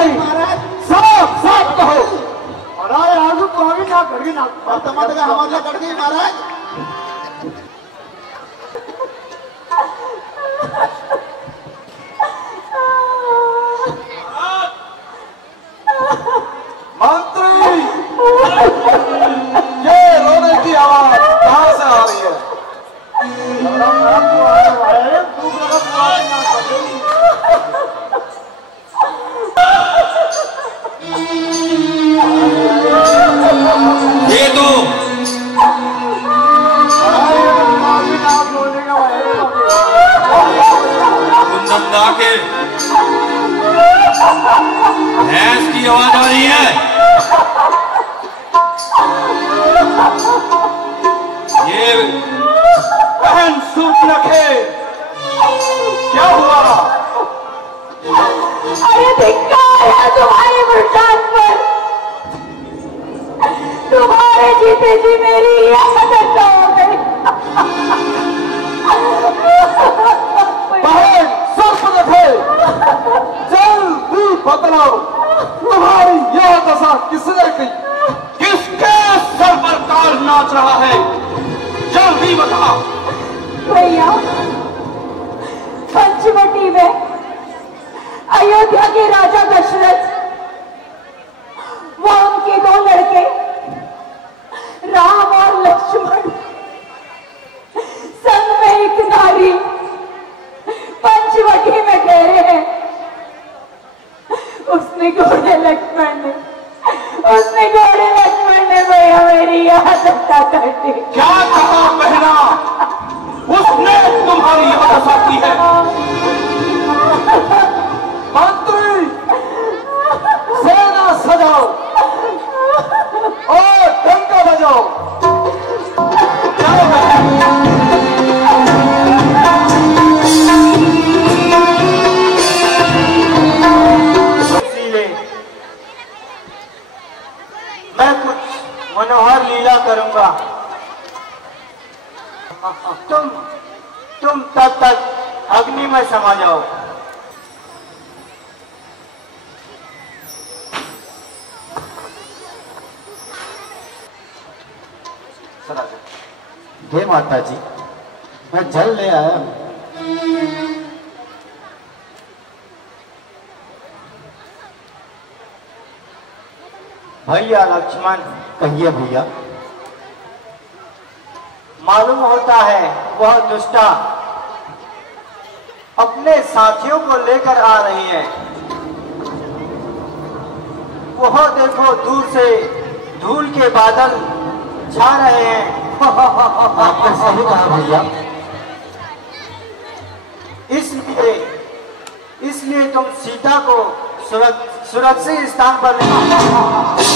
नहीं महाराज, साफ साफ कहो। महाराज आगू कभी ना कड़ी ना वर्तमान का हमारे कड़ गई महाराज। मंत्री, ये रोने की आवाज कहां से आ रही है? ये तो कुंदन के भैंस की आवाज आ रही है। ये बहन सूर्पनखे, क्या हुआ? अरे धिक्कार है तुम्हारे मृतात्मा पर। तुम्हारे जीते जी मेरी आदत हो गई। बहन सूर्पनखे, जल्दी बतलाओ, तुम्हारी यह दशा किसने की? किसके सर पर काल नाच रहा है? जल्दी बताओ। भैया, पंचवटी में अयोध्या के राजा दशरथ, वो उनके दो लड़के राम और लक्ष्मण संग में एक नारी पंचवटी में ठहरे हैं। उसने घोड़े लक्ष्मण ने भैया मेरी आदत कर दी। क्या कहा बहना? उसने तुम्हारी दशा की है? मंत्री, सेना सजाओ और डंका बजाओ। मैं कुछ मनोहर लीला करूंगा। तुम तब तक अग्नि में समा जाओ। हे माता जी, मैं जल ले आया हूं। भैया लक्ष्मण, कहिए भैया। मालूम होता है वह दुष्टा अपने साथियों को लेकर आ रही है। वह देखो दूर से धूल के बादल छा रहे हैं। आपने सही कहा भैया। इसलिए तुम सीता को सुरक्षित स्थान पर सूर्पनखे,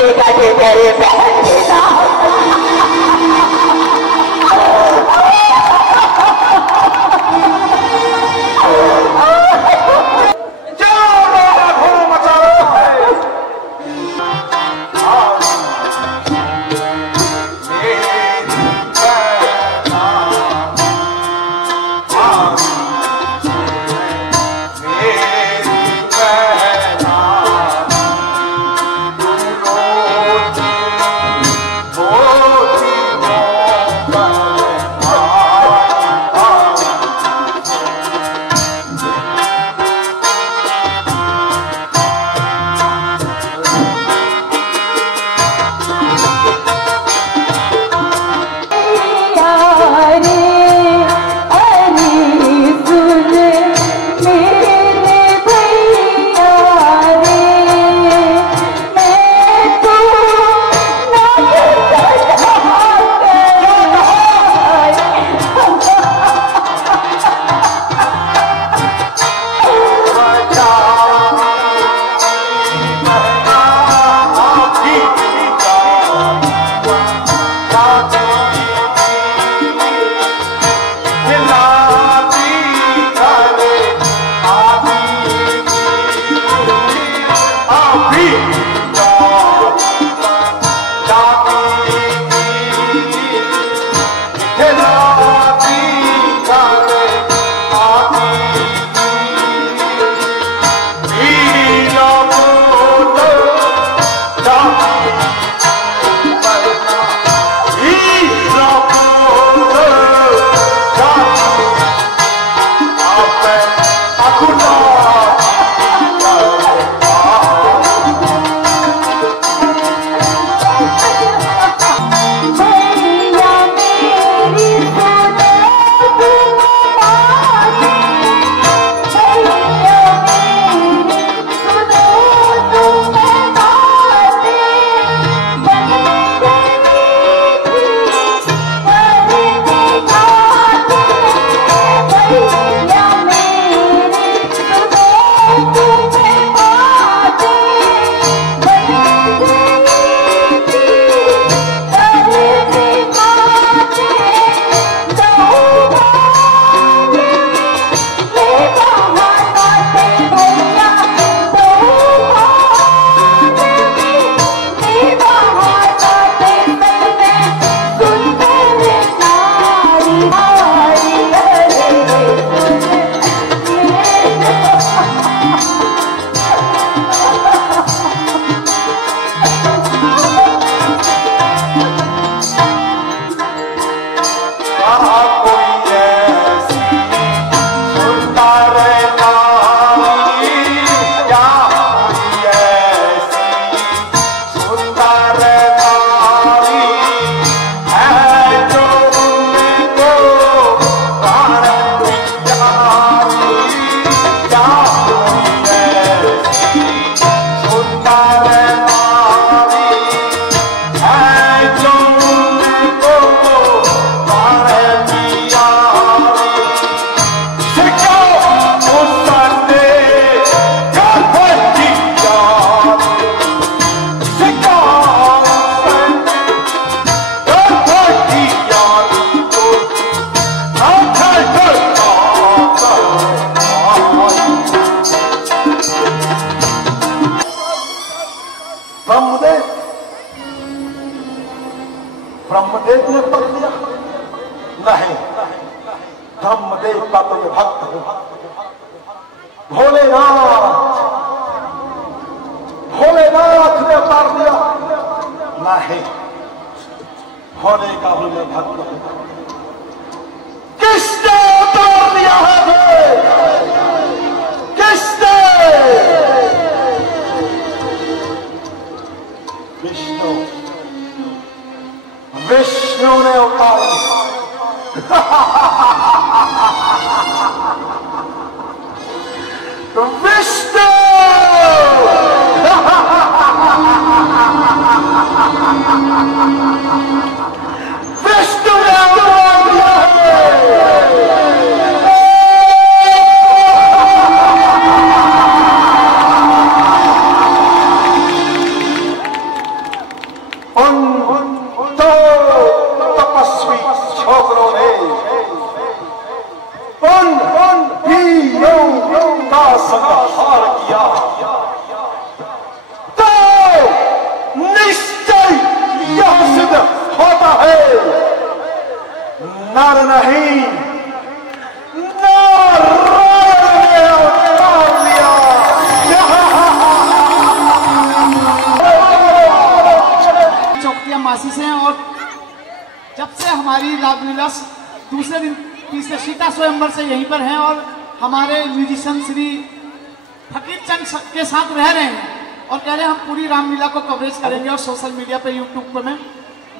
गड्ढे गड्ढे मेरे बहन के नाम। ब्रह्मदेव ने पढ़ लिया नहीं, ब्रह्मदेव का तो ये भक्त हूं, भोलेनाथ ने उतार दिया नहीं, भोले का भी मैं भक्त हूं। किसने उतार दिया है? किसने? विष्णु, विष्णु ने उतार दिया। विष्णु विष्णु ने उतार दिया है। उन दो तपस्वी छोकरों ने उन वीरों का संहार किया, तो निश्चय यह सिद्ध होता है नर नहीं नारायण ने अवतार लिया। चौकियां मासी से हैं और जब से हमारी रामलीला दूसरे दिन तीसरे सीता स्वयंवर से यहीं पर हैं और हमारे म्यूजिशियन श्री फकीर चंद के साथ रह रहे हैं और कह रहे हैं हम पूरी रामलीला को कवरेज करेंगे और सोशल मीडिया पे यूट्यूब पर मैं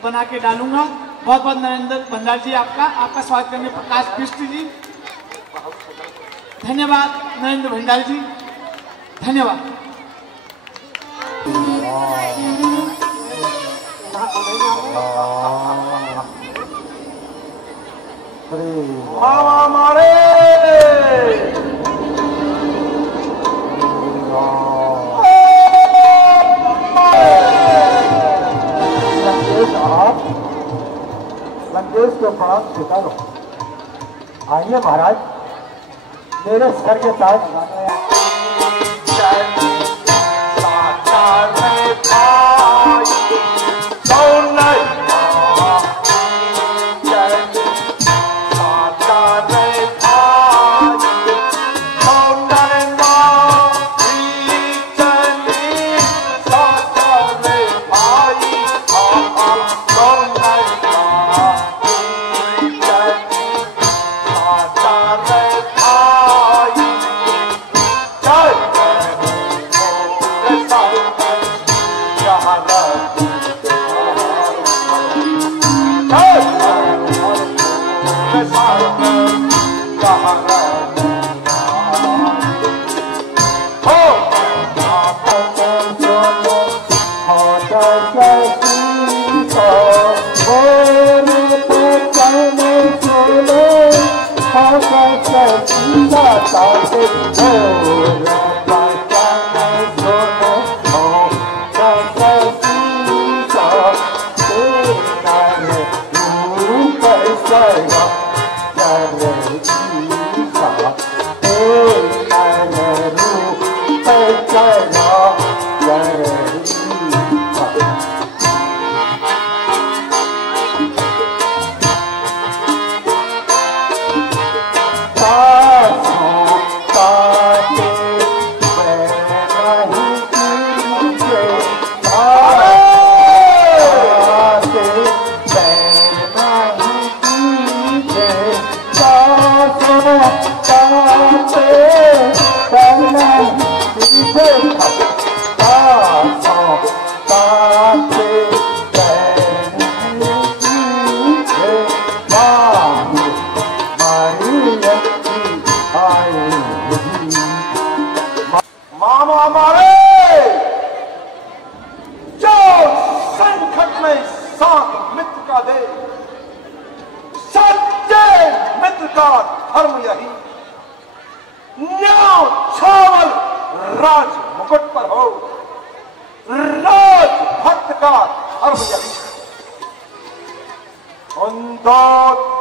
बना के डालूंगा। बहुत बहुत नरेंद्र भंडारी जी आपका स्वागत करेंगे। प्रकाश बिष्ट जी धन्यवाद, नरेंद्र भंडारी जी धन्यवाद। मामा मारे लंकेश के पास स्वीकार हो। आइए महाराज, मेरे सर के ताज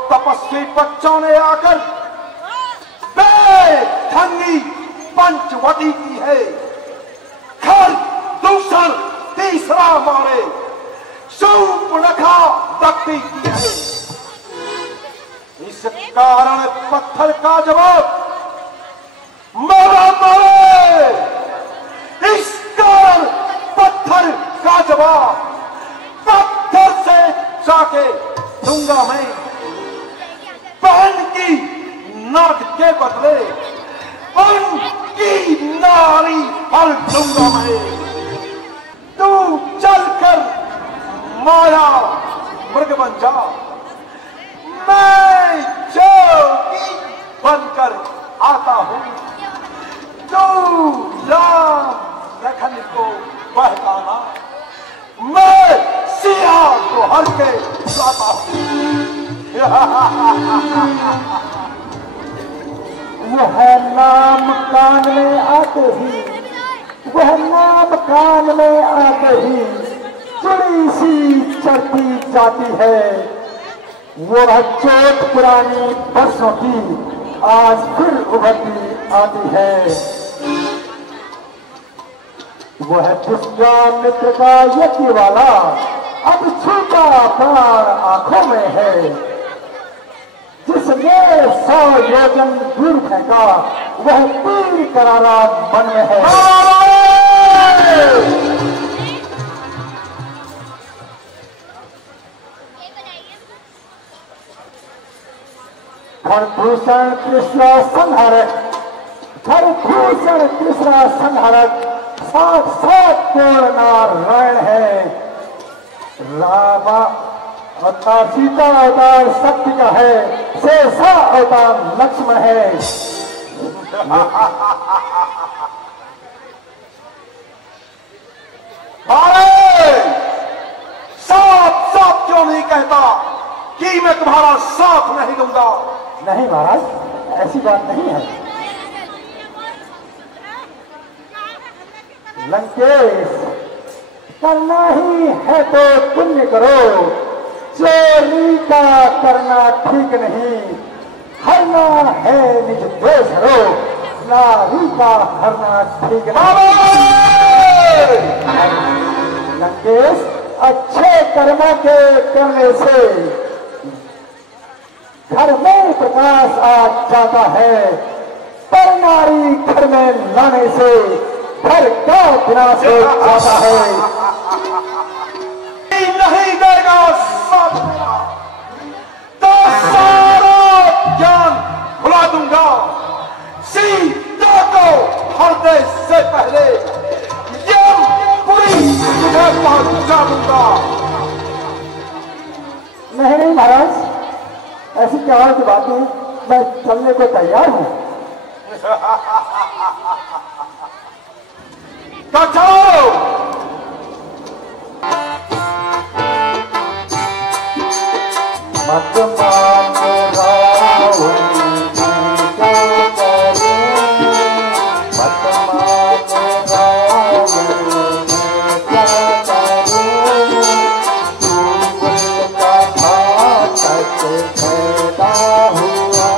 तपस्वी बच्चों ने आकर बेढंगी पंचवटी की है, खर दूसर तीसरा मारे शूर्पणखा दत्ती की है। इस कारण पत्थर का जवाब मारा मारे, इस कारण पत्थर का जवाब पत्थर से जाके दूंगा मैं। बहन की नाक के बदले उनकी नारी हल दूंगा मैं। तू चलकर माया मृग बन जा, मैं जोगी बनकर आता हूं। तू राम लखन को बहकाना, मैं सिया को हर के लाता हूं। वह नाम कान में आते ही, वह नाम कान में आते ही नई सी चढ़ती जाती है। वो चोट पुरानी बरसों की आज फिर उभरती आती है। वो है दुष्टा मित्र का यज्ञ वाला, अब छूटा प्राण आंखों में है। जिसने 100 योजन दूर फेंका, वह तीर करारा मन में है। खरभूषण तीसरा संहारक, खरभूषण तीसरा संहारक साक्षात नारायण है। रामा अवतार सीता अवतार शक्ति का है, शेषा अवतार लक्ष्मण है। अरे साफ साफ क्यों नहीं कहता कि मैं तुम्हारा साथ नहीं दूंगा? नहीं महाराज, ऐसी बात नहीं है। लंकेश, करना ही है तो पुण्य करो, चोरी का करना ठीक नहीं। हरना है निज देश रो, नारी का हरना ठीक नहीं। लंकेश, अच्छे कर्मों के करने से घर में प्रकाश आ जाता है, पर नारी घर में लाने से घर का विनाश हो जाता है। नहीं देगा सब तो सारा ज्ञान भुला दूंगा। सीता को हरने से पहले यमपुरी तुझे पहुंचा दूंगा। नहीं महाराज, ऐसी क्या की बात है, मैं चलने को तैयार हूँ। तो चलो। मत मान रावण क्या करे, मत मान रावण क्या करे। तू कुल का घातक पैदा हुआ,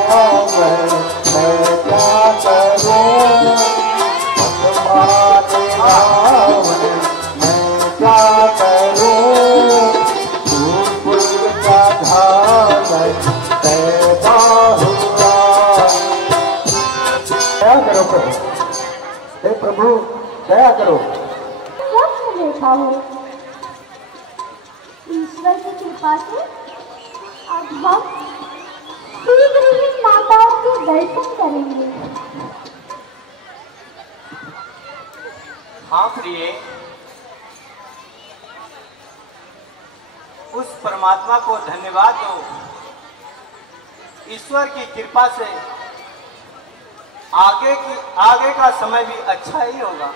रावण मैं क्या करूं। मत मान रावण मैं क्या करूं। तू कुल का घातक पैदा हुआ। दया करो प्रभु, हे प्रभु दया करो। स्वप्न देखा हो, ईश्वर की कृपा से अब हम शीघ्र ही माताओं के दर्शन करेंगे। हाँ प्रिय, उस परमात्मा को धन्यवाद दो। ईश्वर की कृपा से आगे का समय भी अच्छा ही होगा।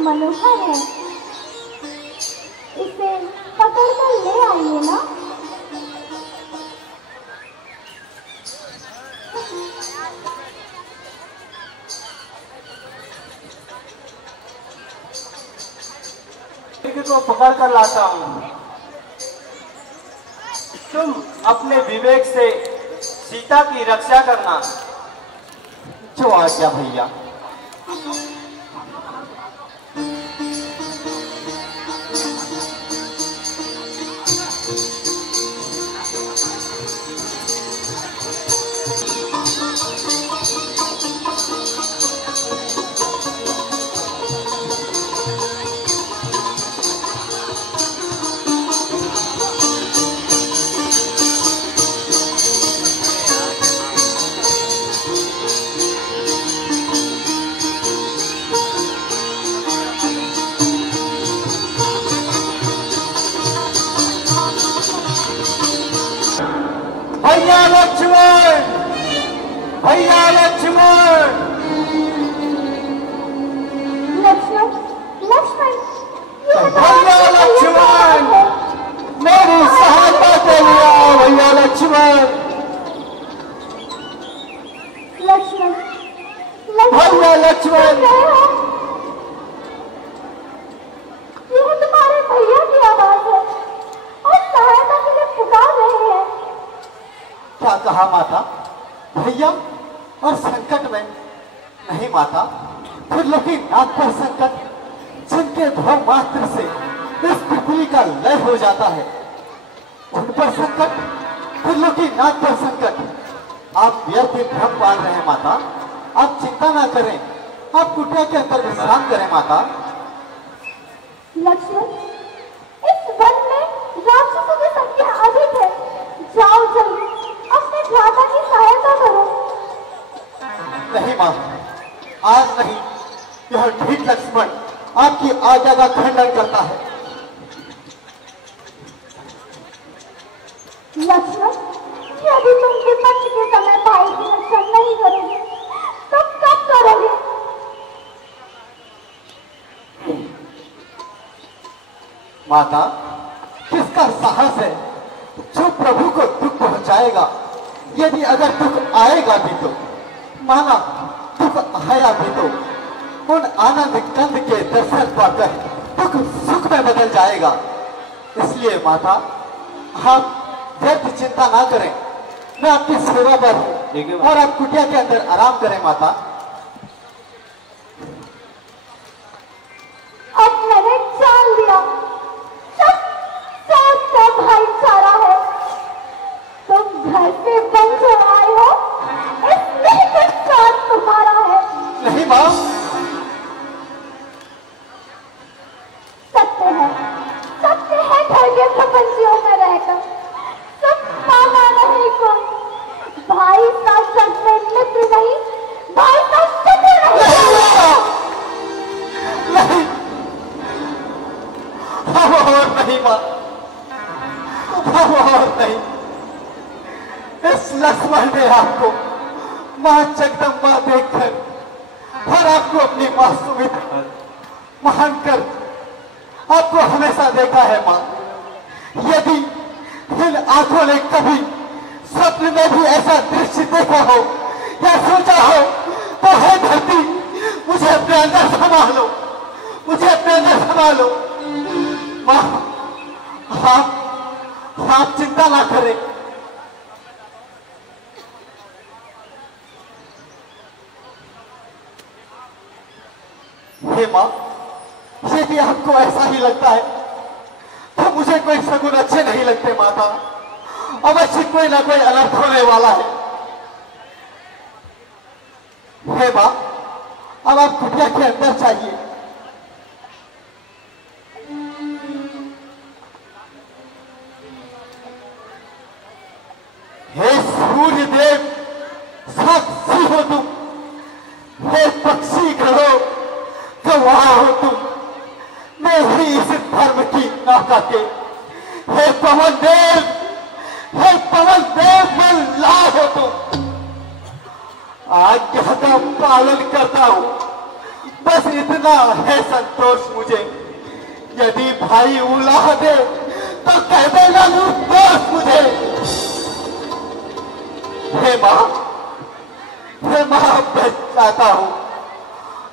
मनोहर है, इसे पकड़ कर ले आइए ना। को पकड़ कर लाता हूँ। तुम अपने विवेक से सीता की रक्षा करना। जो आज्ञा भैया। भैया लक्ष्मण। लक्ष्मण, लक्ष्मण, ये भैया लक्ष्मण, मेरी सहायता के लिए आओ भैया लक्ष्मण। लक्ष्मण, भैया लक्ष्मण, ये तुम्हारे भैया की आवाज है और सहायता के लिए पुकार रहे हैं। क्या कहा माता? भैया और संकट में? नहीं माता, फिर लेकिन नाथ पर संकट, जिनके भाव मात्र से इस पृथ्वी का लय हो जाता है, उन पर संकट, फिर लेकिन नाथ पर संकट। आप व्यर्थ भ्रम पाल रहे हैं माता। आप चिंता ना करें, आप कुटिया के अंदर विश्राम करें माता। लक्ष्मण, इस वन में राक्षसों की संख्या अधिक है। जाओ जल्दी अपने भ्राता की सहायता करो। नहीं मां, आज नहीं। यह ठीक लक्ष्मण आपकी आज्ञा का खंडन करता है। लक्ष्मण, यदि तुम विपक्ष के समय भाई की रक्षा नहीं करोगे तो कब करोगे? माता, किसका साहस है जो प्रभु को दुख पहुंचाएगा? यदि अगर दुख आएगा भी तो माना, दुख आया भी तो उन आनंद कंद के दर्शन पाकर दुख सुख में बदल जाएगा। इसलिए माता, आप व्यर्थ चिंता ना करें। मैं आपकी सेवा पर हूं और आप कुटिया के अंदर आराम करें माता। अब मैंने जान लिया, सबका भाईचारा है। तुम घर से बंद आए हो, इसलिए विश्वास तुम्हारा है। नहीं मां, सत्य है, सत्य है। घर के प्रपंचियों में रहकर सब पाना नहीं कोई। भाई का सच में मित्र नहीं, भाई का शत्रु नहीं। नहीं, और नहीं मां, और नहीं। इस लक्ष्मण ने आपको मां जगदम्बा देखकर और आपको अपनी मां सुमित्रा मानकर आपको हमेशा देखा है मां। यदि इन आंखों ने कभी स्वप्न में भी ऐसा दृश्य देखा हो या सोचा हो तो है धरती, मुझे अपने अंदर संभालो, मुझे अपने अंदर संभालो। मां, आप चिंता ना करें। हे मां, यदि आपको ऐसा ही लगता है तो मुझे कोई शगुन अच्छे नहीं लगते माता। अवश्य कोई ना कोई अनर्थ होने वाला है। हे मां, अब आप कुटिया के अंदर जाइए। हे सूर्य देव, साक्षी हो तुम। हे पक्षी ग्रहो, गवाह हो तुम मेरी इस धर्म की नौका के। हे पवन देव, हे पवन देव, बल्ला हो तुम। आज्ञा का पालन करता हूं, बस इतना है संतोष मुझे। यदि भाई उला दे तो कह देना निर्दोष मुझे। हे मां, मैं चाहता हूं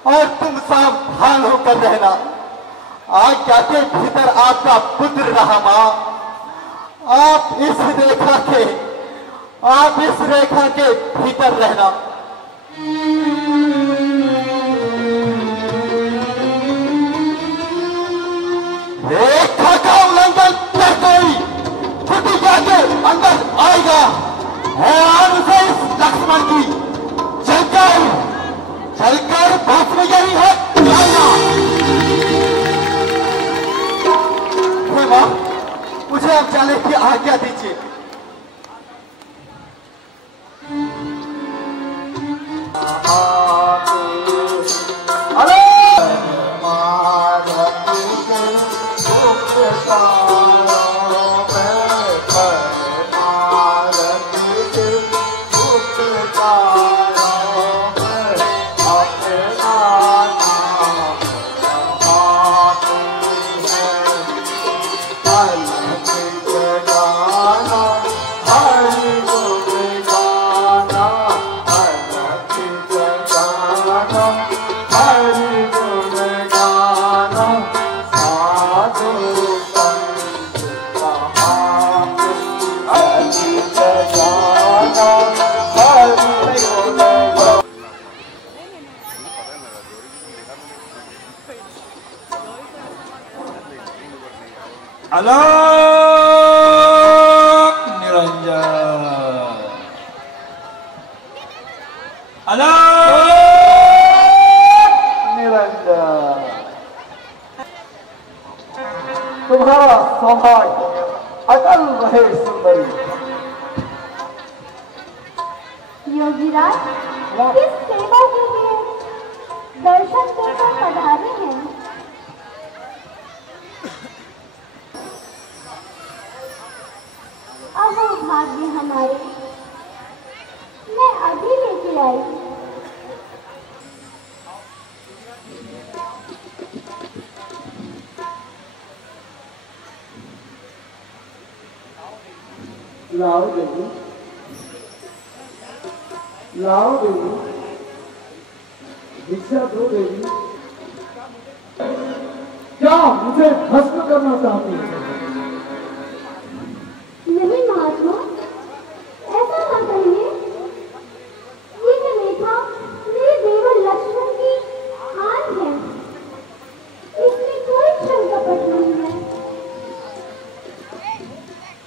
और तुम सावधान होकर रहना। आज्ञा के भीतर आपका पुत्र रहा मां। आप इस रेखा के भीतर रहना। रेखा का उल्लंघन कर कोई कुटिया के अंदर आएगा है और उसे इस लक्ष्मण की चलकर भस्म यही है। मां, मुझे अब जाने की आज्ञा दीजिए। का अलग निरंजन, अलग निरंजन। तुम्हारा सौभाग्य अकल रहे सुंदरी। योगीराज किस सेवा के लिए दर्शन देकर पधारे हैं? अहो भाग्य हमारे, मैं अभी लेके आई। लाओ देवी, लाओ देवी, भिक्षा दो देवी। क्या मुझे भस्म करना चाहती है? नहीं महात्मा, ऐसा ना कहिए। ये जनेथा मेरे देवर लक्ष्मण की आन है, इसमें कोई छल कपट नहीं है।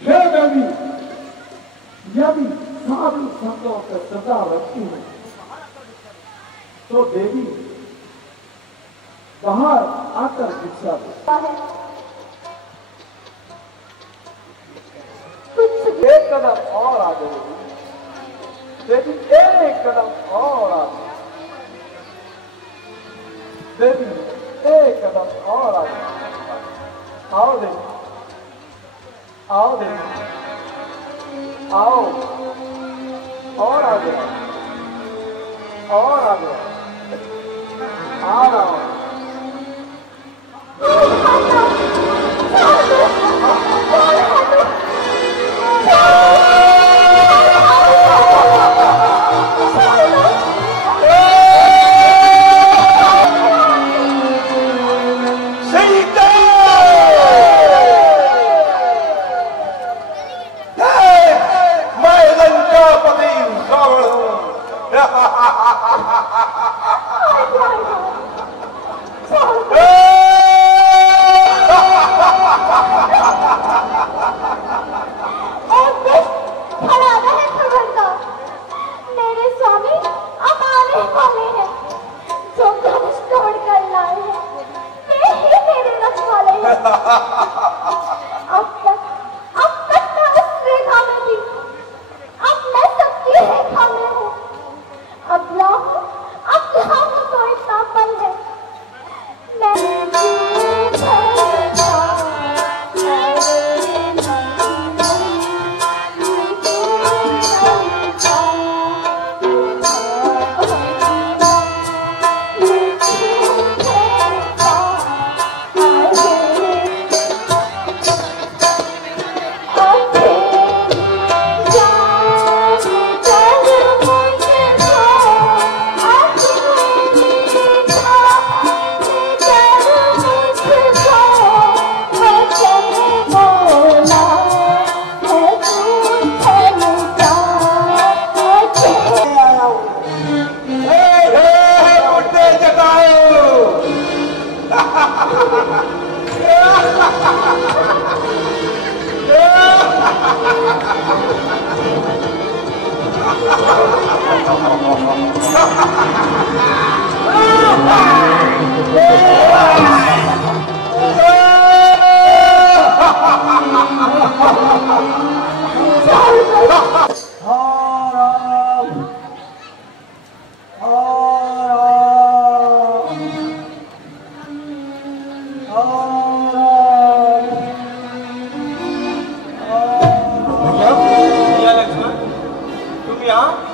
हे देवी, यदि साधु संतों से श्रद्धा रखती है तो देवी बाहर आकर भिक्षा दो। एक कदम और आगे देवी, एक कदम और आगे देवी, एक कदम और आगे। आओ देवी, आओ देवी, आओ और आगे, और आगे आ रहा हूं।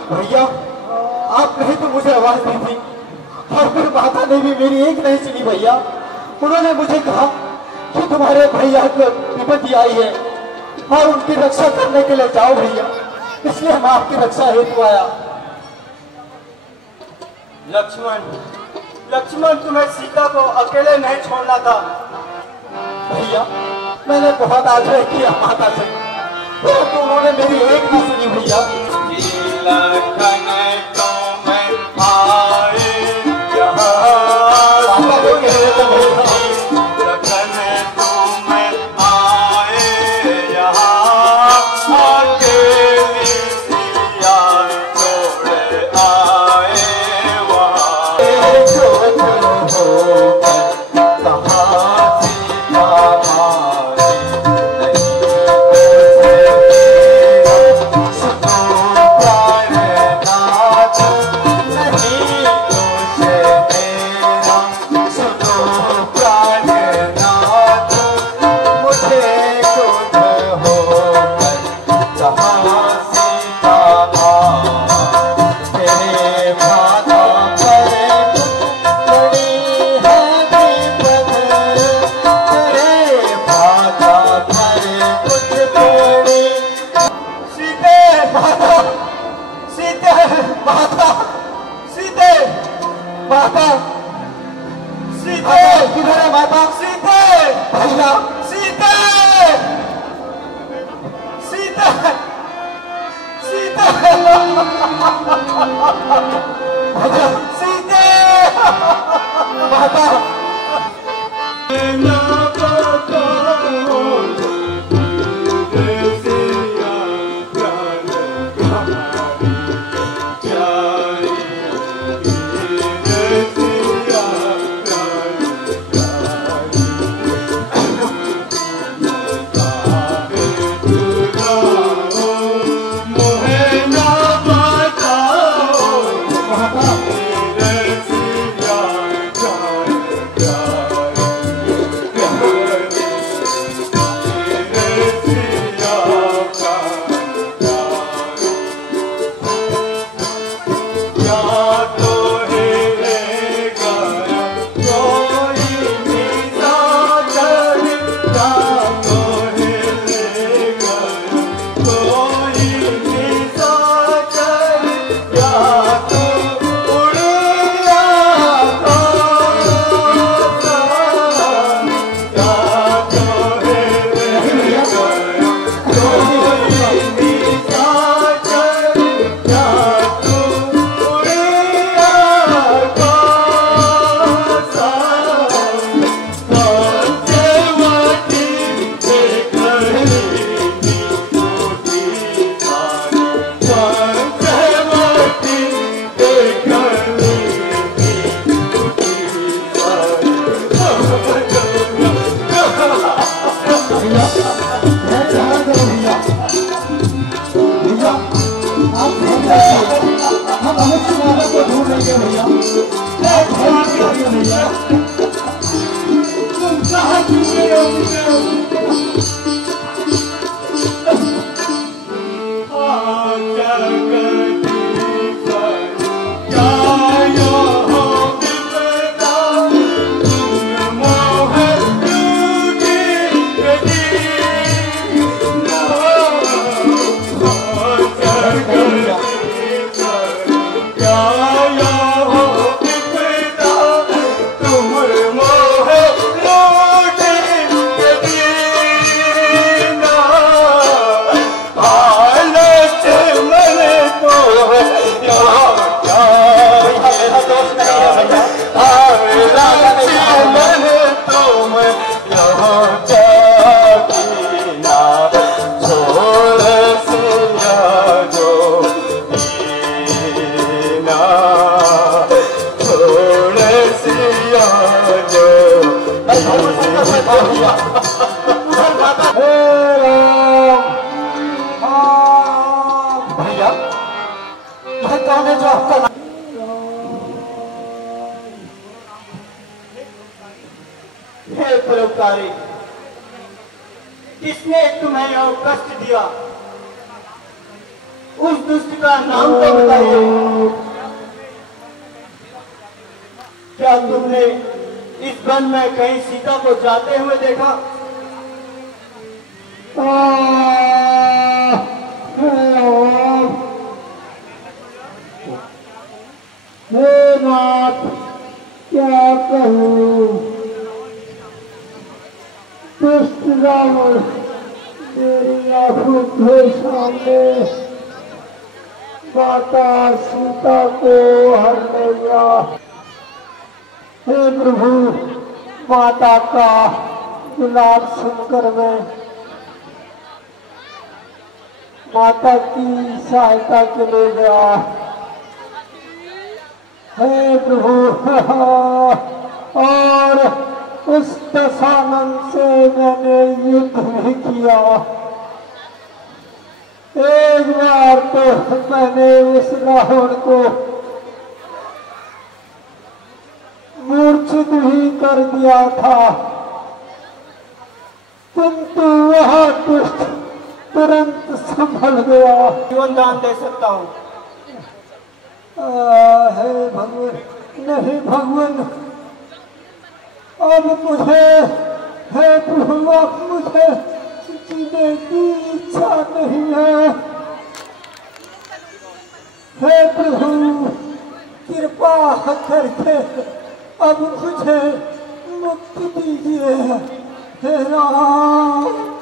भैया आप कहीं तो मुझे आवाज दी थी और फिर माता ने भी मेरी एक नहीं सुनी भैया। उन्होंने मुझे कहा कि तुम्हारे भैया को विपत्ति आई है और उनकी रक्षा करने के लिए जाओ भैया, इसलिए हम आपकी रक्षा हेतु आया। लक्ष्मण तुम्हें सीता को अकेले नहीं छोड़ना था। भैया मैंने बहुत आग्रह किया माता से, परंतु उन्होंने मेरी एक भी सुनी भैया। किसने तुम्हें यह कष्ट दिया? उस दुष्ट का नाम तो बताइए। क्या तुमने इस वन में कहीं सीता को जाते हुए देखा? हे नाथ, क्या कहूँ, दुष्ट रावण मेरी आंखों के सामने माता सीता को हर ले गया। हे प्रभु, माता का विलाप सुनकर मैं माता की सहायता के लिए गया। हे प्रभु, और उस दशानन से मैंने युद्ध भी किया। एक बार तो मैंने उस रावण को मूर्छित भी कर दिया था, किंतु वह दुष्ट तुरंत संभल गया। जीवन दान दे सकता हूँ। हे भगवान, नहीं भगवान, अब मुझे, हे प्रभु, अब मुझे जीने की इच्छा नहीं है। हे प्रभु, कृपा करके अब मुझे मुक्ति दीजिए। हे राम।